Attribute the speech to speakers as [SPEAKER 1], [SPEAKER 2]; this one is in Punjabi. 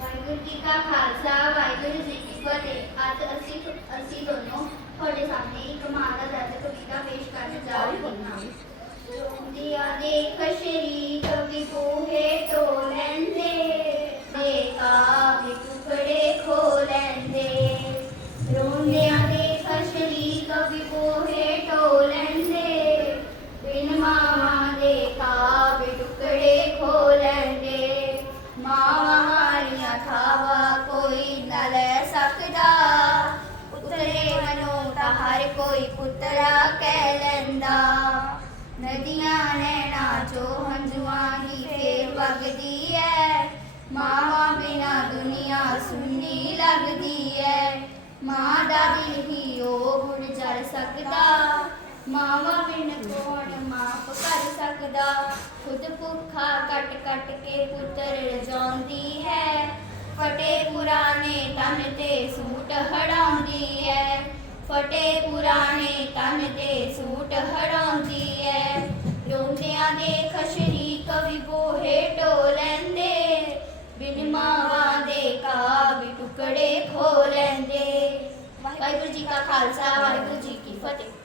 [SPEAKER 1] ਵਾਹਿਗੁਰੂ ਜੀ ਕਾ ਖਾਲਸਾ ਵਾਹਿਗੁਰੂ ਜੀ ਕੀ ਫਤਿਹ। ਅੱਜ ਅਸੀਂ ਅਸੀਂ ਦੋਨੋਂ ਤੁਹਾਡੇ ਸਾਹਮਣੇ ਇੱਕ ਮਾਂ ਦਾ ਦਰਦ ਕਵਿਤਾ ਪੇਸ਼ ਕਰਨ ਜਾ ਰਹੇ ਹਾਂ। ਰੋਂਦਿਆਂ ਦੇਖ ਸ਼ਰੀਕ ਵੀ ਬੂਹੇ ਮਾਵਾਂ ਵਾਲੀਆਂ ਥਾਵਾ ਕੋਈ ਨਾ ਲੈ ਸਕਦਾ। ਉਤਰੇ ਮਨੋਂ ਤਾਂ ਹਰ ਕੋਈ ਪੁੱਤਰਾ ਕਹਿ ਲੈਂਦਾ। ਨਦੀਆਂ ਨੈਣਾ ਚੋ ਹੰਝੂਆਂ ਦੀ ਫੇਰ ਵਗਦੀ ਐ। ਮਾਵਾਂ ਬਿਨਾ ਦੁਨੀਆ ਸੁੰਨੀ ਲੱਗਦੀ ਐ। ਮਾਂ ਦਾ ਦਿਲ ਹੀ ਉਹ ਗੁੜ ਜਲ ਸਕਦਾ। ਮਾਵਾਂ ਬਿਨ ਕੌਣ ਮਾਫ ਕਰ ਸਕਦਾ। ਖੁਦ ਭੁੱਖਾ ਕੱਟ ਕੱਟ ਕੇ ਪੁੱਤਰ ਫਟੇ ਪੁਰਾਣੇ ਤਨ ਤੇ ਸੂਟ ਹੜਾਉਂਦੀ ਹੈ ਫਟੇ ਪੁਰਾਣੇ ਤਨ ਤੇ ਸੂਟ ਹੜਾਉਂਦੀ ਹੈ ਰੋਂਦਿਆਂ ਦੇ ਖਸ਼ਰੀ ਕਵੀ ਬੋਹੇ ਢੋ ਲੈਂਦੇ। ਬਿਨ ਮਾਵਾਂ ਦੇ ਕਾਵਿ ਟੁਕੜੇ ਖੋ ਲੈਂਦੇ। ਵਾਹਿਗੁਰੂ ਜੀ ਕਾ ਖਾਲਸਾ, ਵਾਹਿਗੁਰੂ ਜੀ ਕੀ ਫਤਿਹ।